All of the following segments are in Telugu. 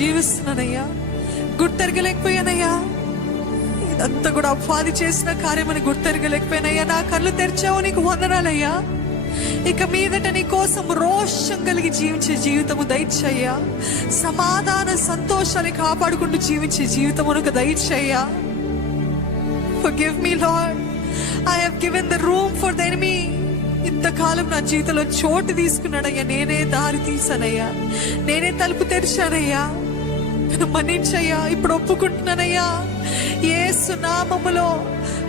జీవిస్తున్నానయ్యా. గుర్తెరగలేకపోయానయ్యా. ఇదంతా కూడా అపవాది చేసిన కార్యమని గుర్తెరగలేకపోయానయ్యా. నా కళ్ళు తెరిచావు, నీకు వందనాలయ్యా. ఇక మీదట నీ కోసం రోషం కలిగి జీవించే జీవితము దయచేయ్యా. సమాధాన సంతోషాన్ని కాపాడుకుంటూ జీవించే జీవితమునకు దయచేయ్యా. Forgive me, Lord. I have given the room for the enemy. ఇంతకాలం నా జీవితంలో చోటు తీసుకున్నాడయ్యా. నేనే దారి తీసానయ్యా. నేనే తలుపు తెరిచానయ్యా. మన్నించయ్యా. ఇప్పుడు ఒప్పుకుంటున్నానయ్యా. యేసు నామములో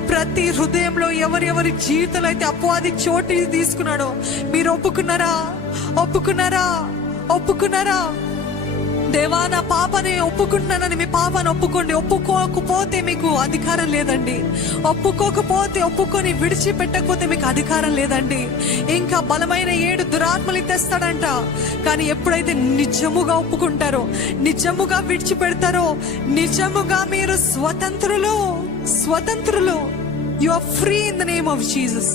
ప్రతి హృదయంలో ఎవరెవరి జీవితంలో అయితే అపవాది చోటు తీసుకున్నాడో మీరు ఒప్పుకున్నారా? ఒప్పుకున్నారా? ఒప్పుకున్నారా? దేవా, నా పాపని ఒప్పుకుంటున్నానని మీ పాపాన్ని ఒప్పుకోండి. ఒప్పుకోకపోతే మీకు అధికారం లేదండి. ఒప్పుకోకపోతే, ఒప్పుకొని విడిచిపెట్టకపోతే మీకు అధికారం లేదండి. ఇంకా బలమైన 7 దురాత్మలు తెస్తాడంట. కానీ ఎప్పుడైతే నిజముగా ఒప్పుకుంటారో, నిజముగా విడిచిపెడతారో, నిజముగా మీరు స్వతంత్రులు. స్వతంత్రులు. You are free in the name of Jesus.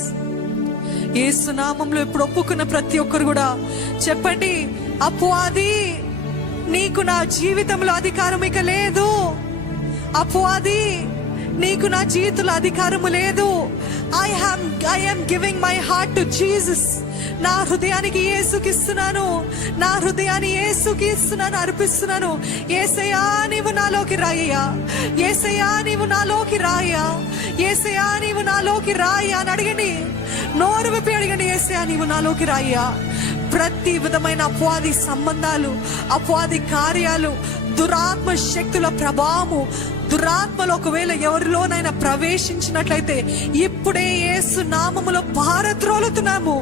యేసు నామములో ఇప్పుడు ఒప్పుకున్న ప్రతి ఒక్కరు కూడా చెప్పండి, అపవాది నీకు నా జీవితంలో అధికారం ఇక లేదు. అపవాది నీకు నా జీవితంలో అధికారము లేదు. I am giving my heart to Jesus. నా హృదయానికి యేసుకి ఇస్తున్నాను. నా హృదయాన్ని యేసుకి ఇస్తున్నాను, అర్పిస్తున్నాను. యేసయ్యా, నీవు నాలోకి రాయ్యా. యేసయ్యా, నీవు నాలోకి రాయ్యా. యేసయ్యా, నీవు నాలోకి రాయ్యా అని అడగండి. నోరు విప్పి అడగండి, యేసయ్యా, నీవు నాలోకి రాయ్యా. ప్రతి విధమైన అపవాది సంబంధాలు, అపవాది కార్యాలు, దురాత్మ శక్తుల ప్రభావము, దురాత్మలు ఒకవేళ ఎవరిలోనైనా ప్రవేశించినట్లయితే ఇప్పుడే యేసు నామములో పారద్రోలుతున్నాము.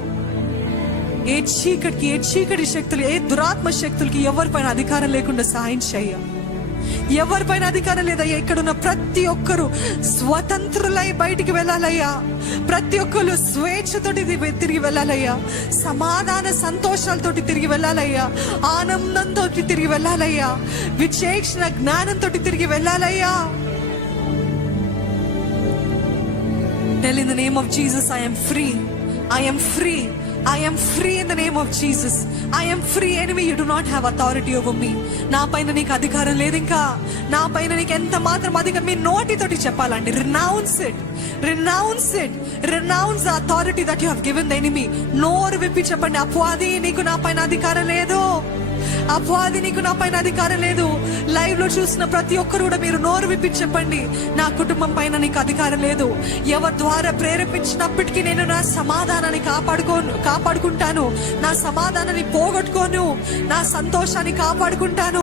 ఏ చీకటి శక్తులు, ఏ దురాత్మ శక్తులకి ఎవరిపైన అధికారం లేకుండా సాయం చేయ. ఎవరిపైన అధికారం లేదయ్యా. ఇక్కడున్న ప్రతి ఒక్కరు స్వతంత్రులై బయటికి వెళ్ళాలయ్యా. ప్రతి ఒక్కరు స్వేచ్ఛతోటి తిరిగి వెళ్ళాలయ్యా. సమాధాన సంతోషాలతోటి తిరిగి వెళ్ళాలయ్యా. ఆనందంతో తిరిగి వెళ్ళాలయ్యా. విచేక్షణ జ్ఞానంతో తిరిగి వెళ్ళాలయ్యా. Tell in the name of Jesus, I am free. I am free. I am free in the name of Jesus. I am free. Enemy, you do not have authority over me. నా పైన నీకు అధికారం లేదు. ఇంకా నా పైన నీకు ఎంత మాత్రం అధికారం మీ నోటితోటి చెప్పాలండి. Renounce it. Renounce it. Renounce the authority that you have given the enemy. నోరు విప్పి చెప్పండి, అపవాది నీకు నా పైన అధికారం లేదు. అపవాది నీకు నా పైన అధికారం లేదు. లైవ్ లో చూసిన ప్రతి ఒక్కరు కూడా మీరు నోరు విప్పి చెప్పండి, నా కుటుంబం పైన నీకు అధికారం లేదు. ఎవరి ద్వారా ప్రేరేపించినప్పటికీ నేను నా సమాధానాన్ని కాపాడుకుంటాను. నా సమాధానాన్ని పోగొట్టుకోను. నా సంతోషాన్ని కాపాడుకుంటాను.